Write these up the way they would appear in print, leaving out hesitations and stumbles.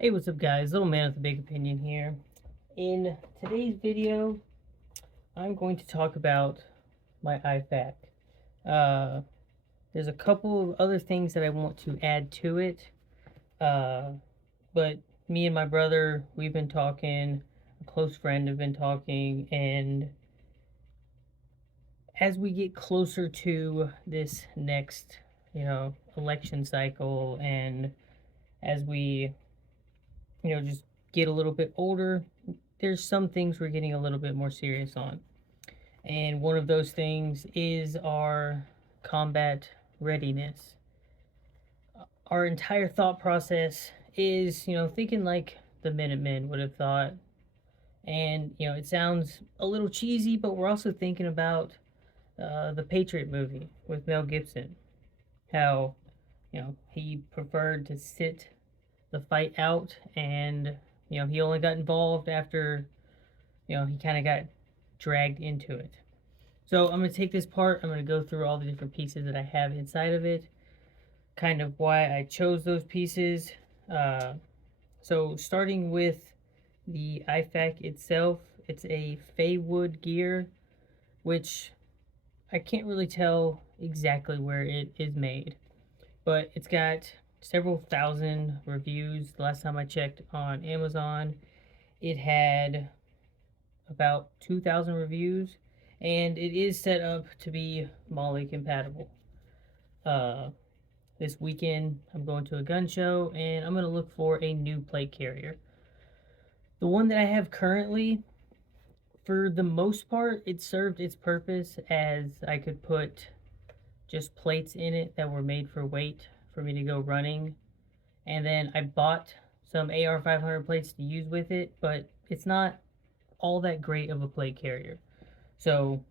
Hey, what's up guys? Little man with a big opinion here. In today's video, I'm going to talk about my IFAK. Uh, there's a couple of other things that I want to add to it, uh, but me and my brother, we've been talking, a close friend have been talking, and as we get closer to this next, election cycle, and as we, just get a little bit older, there's some things we're getting a little bit more serious on. And one of those things is our combat readiness. Our entire thought process is, thinking like the Minutemen would have thought. And, it sounds a little cheesy, but we're also thinking about the Patriot movie with Mel Gibson. How, he preferred to sit the fight out, and, he only got involved after, he kind of got dragged into it. So I'm going to take this part, I'm going to go through all the different pieces that I have inside of it, kind of why I chose those pieces. Uh, so starting with the IFAK itself, it's a Faywood gear, which I can't really tell exactly where it is made, but it's got several thousand reviews. The last time I checked on Amazon, it had about 2,000 reviews, and it is set up to be Molly compatible. Uh, this weekend, I'm going to a gun show, and I'm going to look for a new plate carrier. The one that I have currently, for the most part, it served its purpose, as I could put just plates in it that were made for weight for me to go running. And then I bought some AR 500 plates to use with it, but it's not all that great of a plate carrier. So,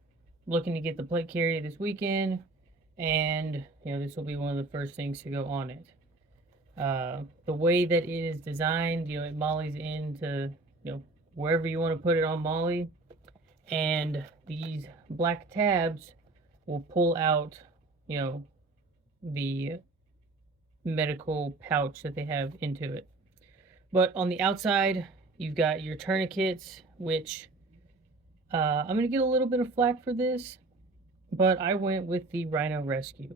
looking to get the plate carrier this weekend, and this will be one of the first things to go on it. The way that it is designed, it mollies into wherever you want to put it on molly, and these black tabs will pull out the medical pouch that they have into it. But on the outside, you've got your tourniquets, which I'm gonna get a little bit of flack for this, but I went with the Rhino Rescue.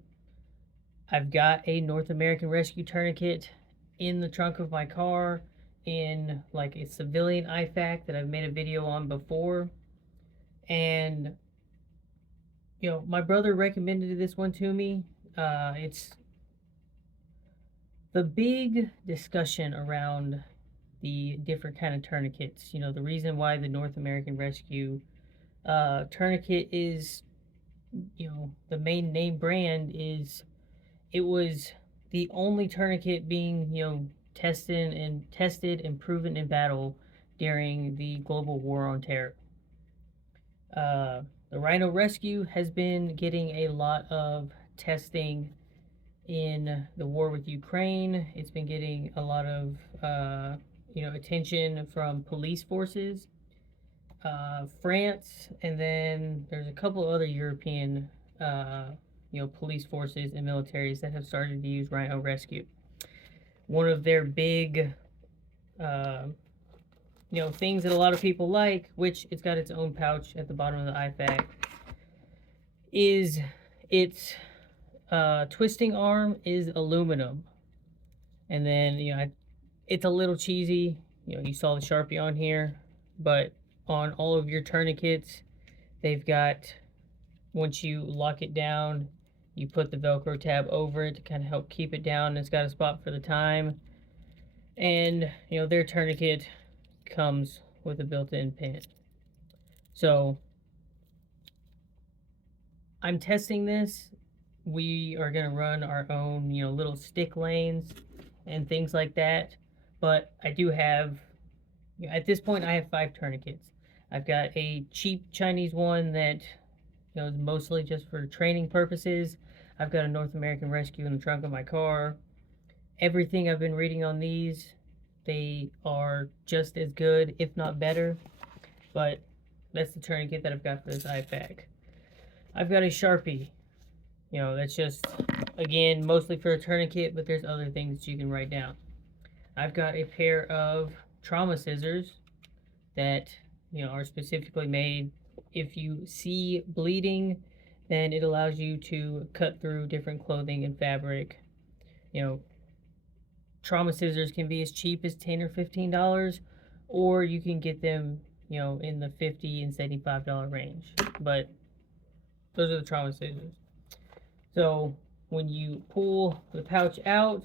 I've got a North American Rescue tourniquet in the trunk of my car in like a civilian IFAK that I've made a video on before. And, my brother recommended this one to me. It's the big discussion around the different kind of tourniquets. The reason why the North American Rescue tourniquet is, the main name brand is it was the only tourniquet being, tested and proven in battle during the global war on terror. The Rhino Rescue has been getting a lot of testing in the war with Ukraine. It's been getting a lot of attention from police forces, France, and then there's a couple of other European police forces and militaries that have started to use Rhino Rescue. One of their big uh, things that a lot of people like, which it's got its own pouch at the bottom of the IFAK, is its twisting arm is aluminum. And then, it's a little cheesy. You saw the Sharpie on here, but on all of your tourniquets, they've got, once you lock it down, you put the Velcro tab over it to kind of help keep it down. It's got a spot for the time. And, their tourniquet comes with a built-in pin. So, I'm testing this. We are going to run our own, little stick lanes and things like that. But I do have, at this point, I have 5 tourniquets. I've got a cheap Chinese one that is mostly just for training purposes. I've got a North American Rescue in the trunk of my car. Everything I've been reading on these, they are just as good, if not better. But that's the tourniquet that I've got for this IFAK. I've got a Sharpie. That's just, again, mostly for a tourniquet, but there's other things that you can write down. I've got a pair of trauma scissors that are specifically made. If you see bleeding, then it allows you to cut through different clothing and fabric. You know, trauma scissors can be as cheap as $10 or $15, or you can get them, in the $50 and $75 range. But those are the trauma scissors. So when you pull the pouch out,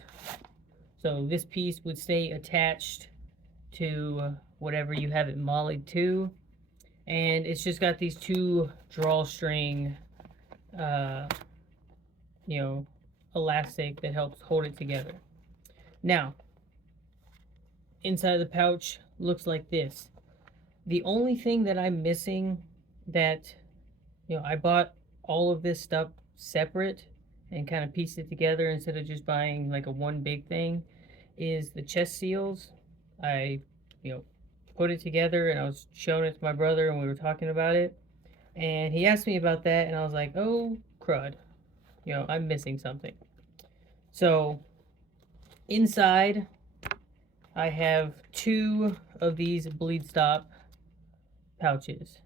so this piece would stay attached to whatever you have it mollied to, and it's just got these two drawstring, uh, elastic that helps hold it together. Now, inside of the pouch looks like this. The only thing that I'm missing, that I bought all of this stuff separate and kind of pieced it together instead of just buying like a one big thing, is the chest seals. I put it together and I was showing it to my brother and we were talking about it, and he asked me about that and I was like, oh crud, I'm missing something. So inside I have two of these bleed stop pouches.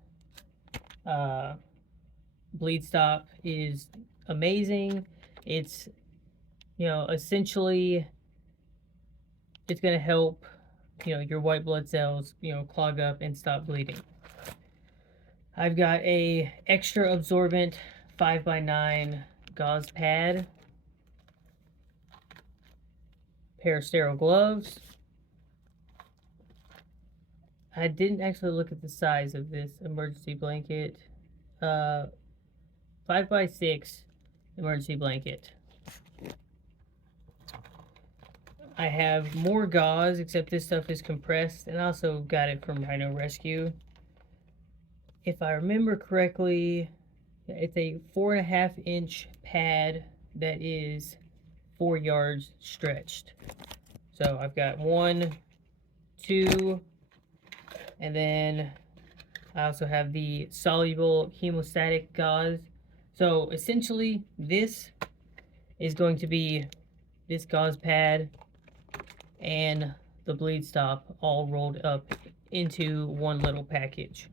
Bleed stop is amazing. It's essentially it's going to help your white blood cells clog up and stop bleeding. I've got a extra absorbent 5x9 gauze pad, pair of sterile gloves. I didn't actually look at the size of this emergency blanket. 5x6 emergency blanket. I have more gauze, except this stuff is compressed, and I also got it from Rhino Rescue. If I remember correctly, it's a 4.5-inch pad that is 4 yards stretched. So I've got 1, 2, and then I also have the soluble hemostatic gauze. So essentially, this is going to be this gauze pad and the bleed stop all rolled up into one little package.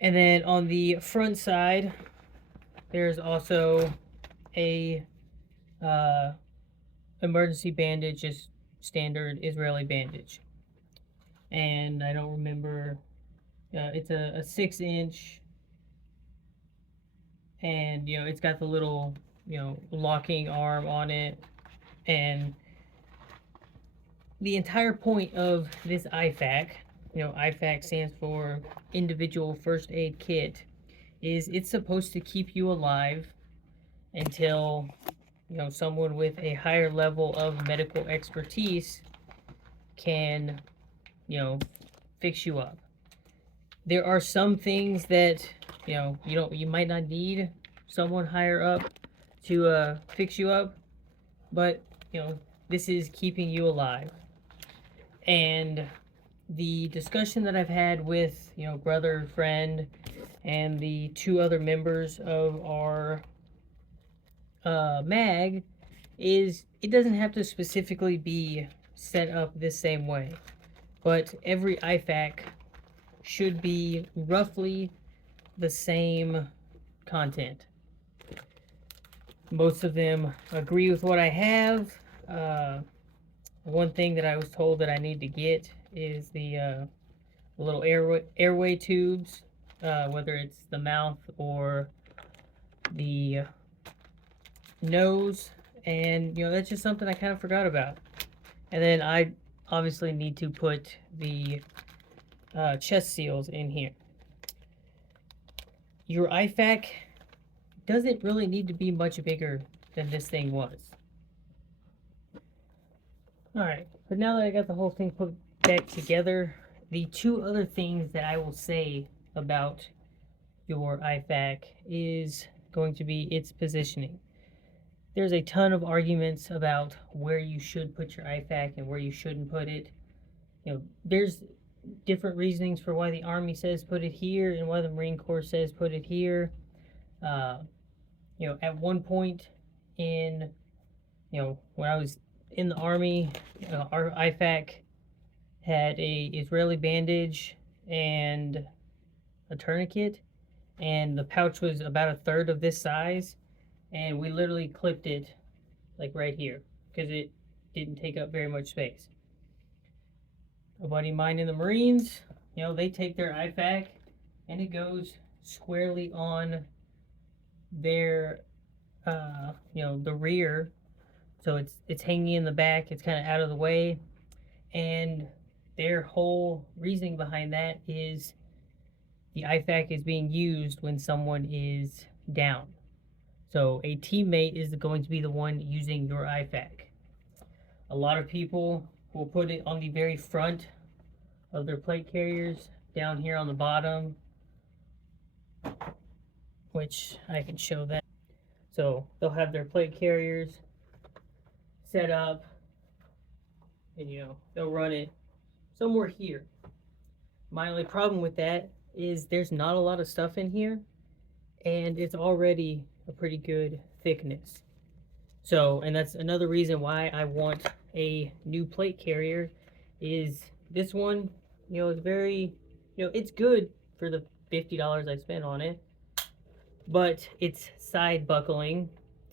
And then on the front side, there's also a emergency bandage, just standard Israeli bandage. And I don't remember, it's a 6-inch, and it's got the little locking arm on it. And the entire point of this IFAK, IFAK stands for Individual First Aid Kit, is it's supposed to keep you alive until someone with a higher level of medical expertise can fix you up. There are some things that you might not need someone higher up to fix you up, but this is keeping you alive. And the discussion that I've had with brother, friend, and the 2 other members of our mag is it doesn't have to specifically be set up this same way, but every IFAK should be roughly the same content. Most of them agree with what I have. One thing that I was told that I need to get is the little airway tubes, whether it's the mouth or the nose, and that's just something I kind of forgot about. And then I obviously need to put the chest seals in here. Your IFAK doesn't really need to be much bigger than this thing was. Alright, but now that I got the whole thing put back together, the 2 other things that I will say about your IFAK is going to be its positioning. There's a ton of arguments about where you should put your IFAK and where you shouldn't put it. There's different reasonings for why the Army says put it here and why the Marine Corps says put it here. At one point in, when I was in the army, our IFAK had a Israeli bandage and a tourniquet, and the pouch was about a third of this size, and we literally clipped it like right here because it didn't take up very much space. A buddy of mine in the Marines, they take their IFAK and it goes squarely on their, the rear. So it's hanging in the back. It's kind of out of the way, and their whole reasoning behind that is the IFAK is being used when someone is down. So a teammate is going to be the one using your IFAK. A lot of people will put it on the very front of their plate carriers, down here on the bottom, which I can show that. So they'll have their plate carriers set up, and they'll run it somewhere here. My only problem with that is there's not a lot of stuff in here, and it's already a pretty good thickness. So, and that's another reason why I want a new plate carrier, is this one, is very, it's good for the $50 I spent on it, but its side buckling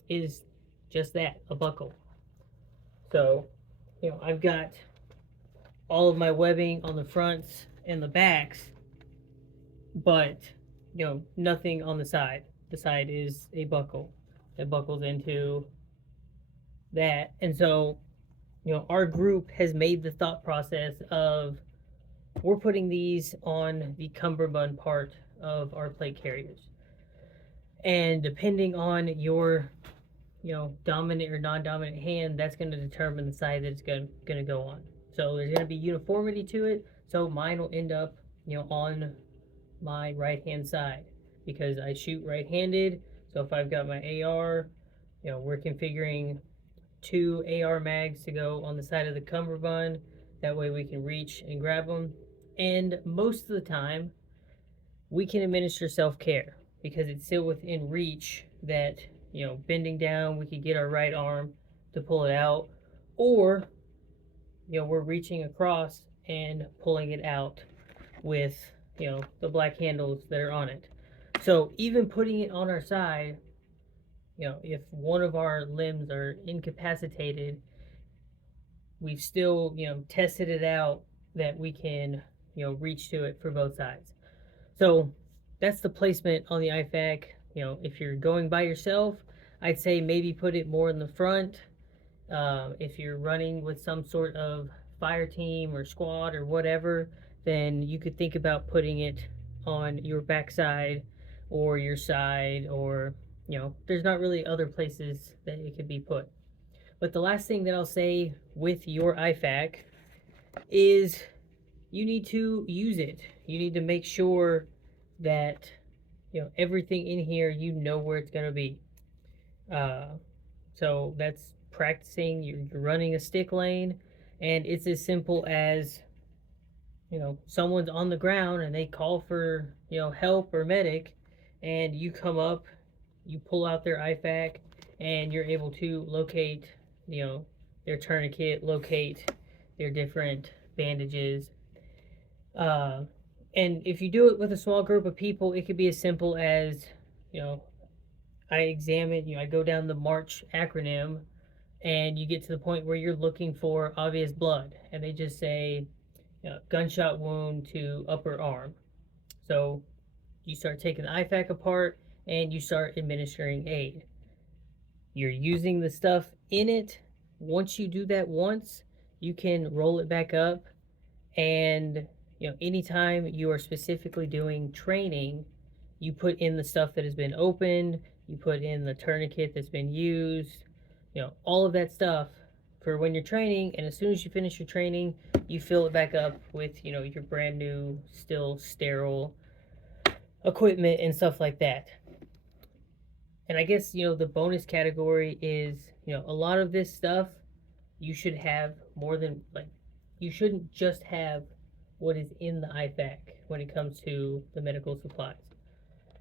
is just that, a buckle. So, I've got all of my webbing on the fronts and the backs, but, nothing on the side. The side is a buckle that buckles into that. And so, our group has made the thought process of we're putting these on the cummerbund part of our plate carriers. And depending on your, dominant or non-dominant hand, that's going to determine the side that it's going to go on. So there's going to be uniformity to it. So mine will end up, on my right-hand side because I shoot right-handed. So if I've got my AR, we're configuring 2 AR mags to go on the side of the cummerbund. That way we can reach and grab them. And most of the time, we can administer self-care because it's still within reach that, bending down, we could get our right arm to pull it out, or, we're reaching across and pulling it out with, the black handles that are on it. So even putting it on our side, if one of our limbs are incapacitated, we've still, tested it out that we can, reach to it for both sides. So that's the placement on the IFAK. If you're going by yourself, I'd say maybe put it more in the front. If you're running with some sort of fire team or squad or whatever, then you could think about putting it on your backside or your side, or there's not really other places that it could be put. But the last thing that I'll say with your IFAK is you need to use it. You need to make sure that everything in here, where it's going to be. So that's practicing. You're running a stick lane, and it's as simple as someone's on the ground and they call for help or medic, and you come up, you pull out their IFAK, and you're able to locate their tourniquet, locate their different bandages. And if you do it with a small group of people, it could be as simple as, I examine, I go down the March acronym, and you get to the point where you're looking for obvious blood, and they just say, gunshot wound to upper arm. So you start taking the IFAK apart and you start administering aid. You're using the stuff in it. Once you do that once, you can roll it back up, and anytime you are specifically doing training, you put in the stuff that has been opened, you put in the tourniquet that's been used, all of that stuff for when you're training, and as soon as you finish your training, you fill it back up with, your brand new, still sterile equipment and stuff like that. And I guess, the bonus category is, a lot of this stuff, you should have more than, you shouldn't just have what is in the IFAK when it comes to the medical supplies.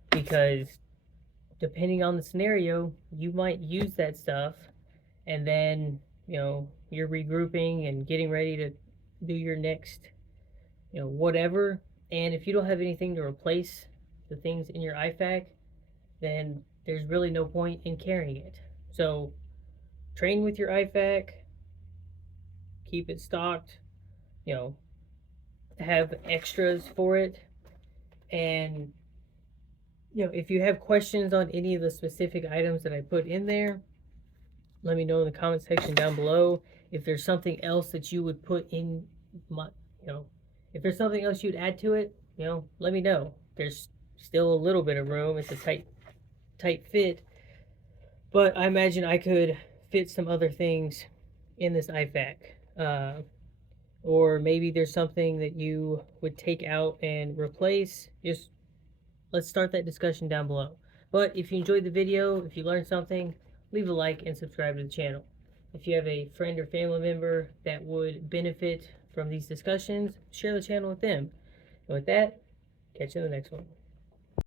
Because depending on the scenario, you might use that stuff, and then, you're regrouping and getting ready to do your next, whatever. And if you don't have anything to replace the things in your IFAK, then there's really no point in carrying it. So train with your IFAK, keep it stocked, you know, have extras for it. And, if you have questions on any of the specific items that I put in there, let me know in the comment section down below. If there's something else that you would put in my, if there's something else you'd add to it, let me know. There's still a little bit of room. It's a tight fit, but I imagine I could fit some other things in this IFAK. Or maybe there's something that you would take out and replace. Just let's start that discussion down below. But if you enjoyed the video, if you learned something, leave a like and subscribe to the channel. If you have a friend or family member that would benefit from these discussions, share the channel with them. And with that, catch you in the next one.